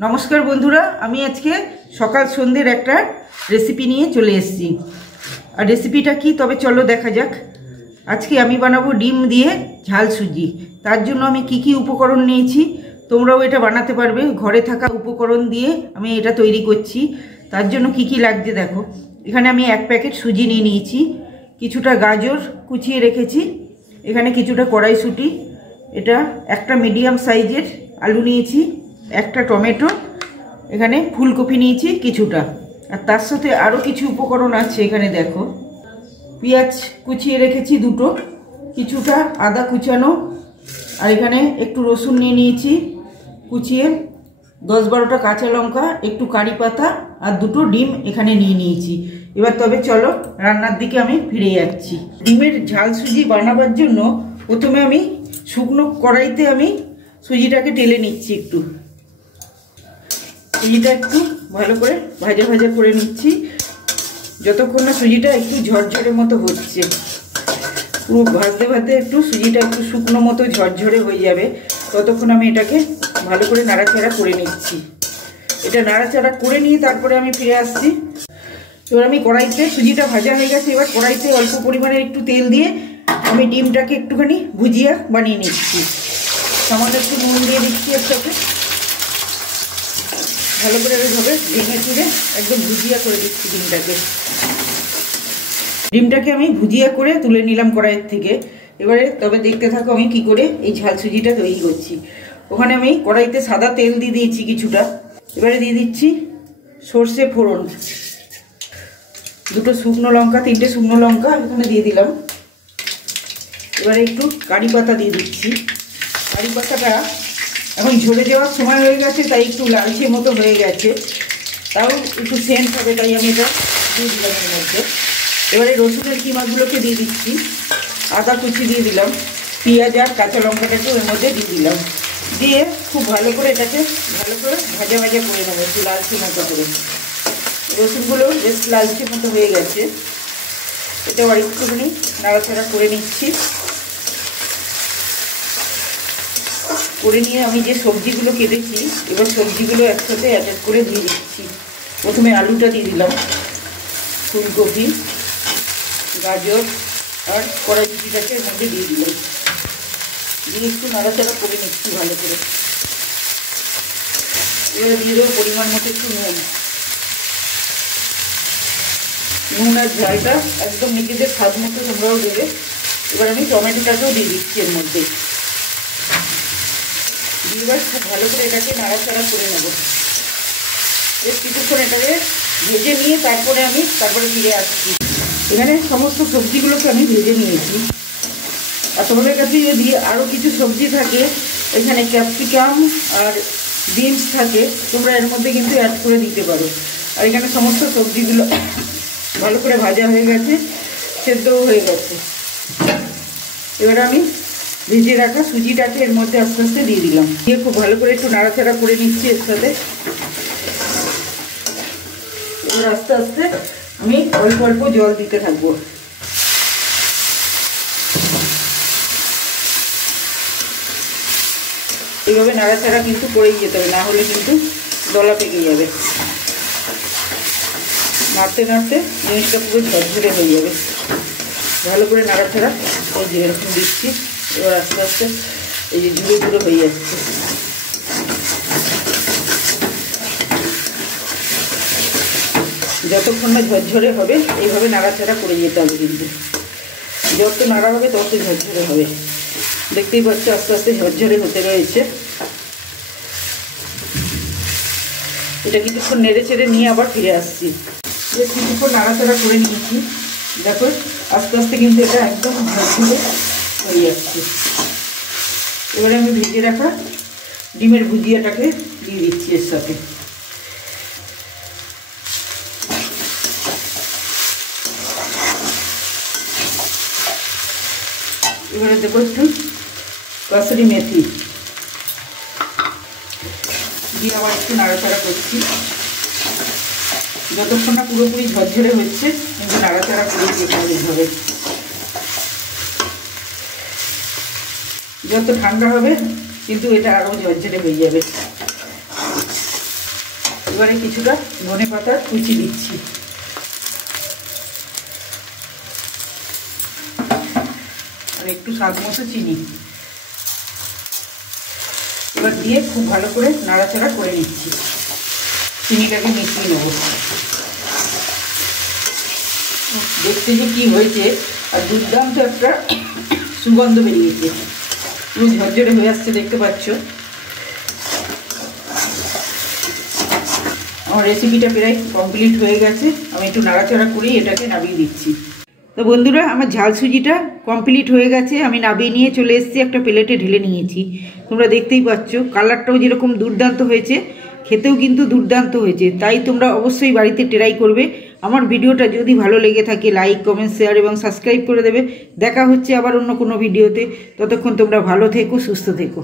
नमस्कार बंधुरा आमी आज के सकाल सन्ध्येर एक रेसिपि निये चले एसेछि और रेसिपिटा कि तबे चलो देखा जाक। आज के आमी बानाबो डिम दिए झाल सुजी। तार जोन्नो आमी कि उपकरण नियेछि तोमराओ एटा बानाते पारबे। घरे थाका उपकरण दिए आमी एटा तैरी करछि। तार जोन्नो कि लागছে देखो। एखाने आमी एक पैकेट सुजी निये नियेछि, किछुटा गाजर कुचिए रेखेछि, एखाने किछुटा कड़ाईशुटी, एटा एकटा मिडियाम साइजेर आलू नियेछि, একটা টমেটো, এখানে ফুলকপি নিয়েছি কিছুটা, আর তার সাথে আরো কিছু উপকরণ আছে। এখানে দেখো পেঁয়াজ কুচিয়ে রেখেছি দুটো, কিছুটা আদা কুচানো, আর এখানে একটু রসুন নিয়ে নিয়েছি কুচিয়ে, 10-12টা কাঁচা লঙ্কা, একটু কারি পাতা আর দুটো ডিম এখানে নিয়ে নিয়েছি। এবার তবে চলো রান্নার দিকে আমি ফিরে যাচ্ছি। ডিমের ঝাল সুজি বানাবার জন্য প্রথমে আমি শুকনো কড়াইতে আমি সুজিটাকে টেলে নিচ্ছি। একটু সুজিটা একটু ভালো করে ভাজা ভাজা করে নিচ্ছি, যতক্ষণ না সুজিটা একটু ঝরঝরে মতো হচ্ছে। পুরো ভাজতে ভাজতে একটু সুজিটা একটু শুকনো মতো ঝরঝরে হয়ে যাবে, ততক্ষণ আমি এটাকে ভালো করে নাড়াচাড়া করে নিচ্ছি। এটা নাড়াচাড়া করে নিয়ে তারপরে আমি ফিরে আসছি। এবার আমি কড়াইতে সুজিটা ভাজা হয়ে গেছে, এবার কড়াইতে অল্প পরিমাণে একটু তেল দিয়ে আমি ডিমটাকে একটুখানি ভুজিয়া বানিয়ে নিচ্ছি। সামান্য একটু নুন দিয়ে দিচ্ছি এর সাথে, ভালো করে এইভাবে ভেঙে চুড়ে একদম ভুজিয়া করে দিচ্ছি ডিমটাকে। ডিমটাকে আমি ভুজিয়া করে তুলে নিলাম কড়াইয়ের থেকে। এবারে তবে দেখতে থাকো আমি কি করে এই ঝাল সুজিটা তৈরি করছি। ওখানে আমি কড়াইতে সাদা তেল দিয়ে দিয়েছি কিছুটা, এবারে দিয়ে দিচ্ছি সর্ষে ফোড়ন, দুটো শুকনো লঙ্কা, 3টে শুকনো লঙ্কা এখানে দিয়ে দিলাম। এবারে একটু কারি পাতা দিয়ে দিচ্ছি। কারি পাতাটা এখন ঝরে যাওয়ার সময় হয়ে গেছে, তাই একটু লালচে মতো হয়ে গেছে, তাও একটু সেন্ট হবে, তাই আমি এটা দিয়ে দিলাম এর মধ্যে। এবারে রসুনের কিমাগুলোকে দিয়ে দিচ্ছি, আদা কুচি দিয়ে দিলাম, পেঁয়াজ আর কাঁচা লঙ্কাটাকেও এর মধ্যে দিয়ে দিলাম। দিয়ে খুব ভালো করে এটাকে ভালো করে ভাজা ভাজা করে নেবো, একটু লালচে মতো করে। রসুনগুলো বেশ লালচে মতো হয়ে গেছে, এটা আর একটুখানি নাড়াচাড়া করে নিচ্ছি। করে নিয়ে আমি যে সবজিগুলো কেটেছি, এবার সবজিগুলো একসাথে অ্যাটাচ করে দিয়ে দিচ্ছি। প্রথমে আলুটা দিয়ে দিলাম, ফুলকপি, গাজর আর কড়াইশুঁটিটাকে এর মধ্যে দিয়ে দিলাম। দিয়ে একটু নাড়াচাড়া করে নিচ্ছি ভালো করে। এবার দিয়ে দেবো পরিমাণ মতো একটু নুন। নুন আর ঝালটা একদম নিজেদের স্বাদ মতো তোমরাও দেবে। এবার আমি টমেটোটাকেও দিয়ে দিচ্ছি এর মধ্যে। এবার খুব ভালো করে এটাকে নাড়াচাড়া করে নেব। বেশ কিছুক্ষণ এটাকে ভেজে নিয়ে তারপরে ফিরে আসছি। এখানে সমস্ত সবজিগুলোকে আমি ভেজে নিয়েছি। আর তোমাদের কাছে যদি আরও কিছু সবজি থাকে, এখানে ক্যাপসিকাম আর বিনস থাকে, তোমরা এর মধ্যে কিন্তু অ্যাড করে দিতে পারো। আর এখানে সমস্ত সবজিগুলো ভালো করে ভাজা হয়ে গেছে, সেদ্ধও হয়ে গেছে। এবার আমি ভেজে রাখা সুজিটাকে এর মধ্যে আস্তে আস্তে দিয়ে দিলাম। দিয়ে খুব ভালো করে একটু নাড়াচাড়া করে নিচ্ছি এর সাথে। এবার আস্তে আস্তে আমি অল্প অল্প জল দিতে থাকবো। এইভাবে নাড়াচাড়া কিন্তু করেই যেতে হবে, না হলে কিন্তু দলা পেকে যাবে। নাড়তে নাড়তে জিনিসটা পুরো ঝরঝরে হয়ে যাবে। ভালো করে নাড়াচাড়া ওই যে এরকম দিচ্ছি। এবার আস্তে আস্তে এই যে ধীরে ধীরে হয়ে যাচ্ছে। যতক্ষণ না ঝরঝরে হবে এইভাবে নাড়াচাড়া করে যেতে হবে, কিন্তু যত নাড়া হবে তত ঝরঝরে হবে। দেখতেই পাচ্ছ আস্তে আস্তে ঝরঝরে হতে রয়েছে। এটা কিছুক্ষণ নেড়ে চেড়ে নিয়ে আবার ফিরে আসছি। বেশ কিছুক্ষণ নাড়াচাড়া করে নিয়েছি, দেখো আস্তে আস্তে কিন্তু এটা একদম ঝরঝরে হয়ে যাচ্ছে। এবারে আমি ভেজে রাখা ডিমের ভুজিয়াটাকে দিয়ে দিচ্ছি এর সাথে। এবারে দেবো একটু কাসুরি মেথি দিয়ে আবার একটু নাড়াচাড়া করছি। যতক্ষণ না পুরোপুরি ঝরঝরে হচ্ছে কিন্তু নাড়াচাড়া করে যেতে হবে। যত ঠান্ডা হবে কিন্তু এটা আরও ঝরঝরে হয়ে যাবে। এবারে কিছুটা ধনেপাতা কুচি দিচ্ছি, আর একটু স্বাদ মতো চিনি। এবার দিয়ে খুব ভালো করে নাড়াচাড়া করে নিচ্ছি, চিনিটাকে মিশিয়ে নেব। দেখতে যে কি হয়েছে, আর দুর্দান্ত একটা সুগন্ধ বেরিয়েছে, পুরো ঝরঝরে হয়ে আসছে, দেখতে পাচ্ছ। আমার রেসিপিটা প্রায় কমপ্লিট হয়ে গেছে, আমি একটু নাড়াচাড়া করেই এটাকে নামিয়ে দিচ্ছি। তো বন্ধুরা, আমার ঝাল সুজিটা কমপ্লিট হয়ে গেছে, আমি নামিয়ে নিয়ে চলে এসেছি, একটা প্লেটে ঢেলে নিয়েছি। তোমরা দেখতেই পাচ্ছ কালারটাও যেরকম দুর্দান্ত হয়েছে, খেতেও কিন্তু দুর্দান্ত হয়েছে। তাই তোমরা অবশ্যই বাড়িতে ট্রাই করবে। আমার ভিডিওটা যদি ভালো লেগে থাকে লাইক, কমেন্ট, শেয়ার এবং সাবস্ক্রাইব করে দেবে। দেখা হচ্ছে আবার অন্য কোনো ভিডিওতে। ততক্ষণ তোমরা ভালো থেকো, সুস্থ থেকো।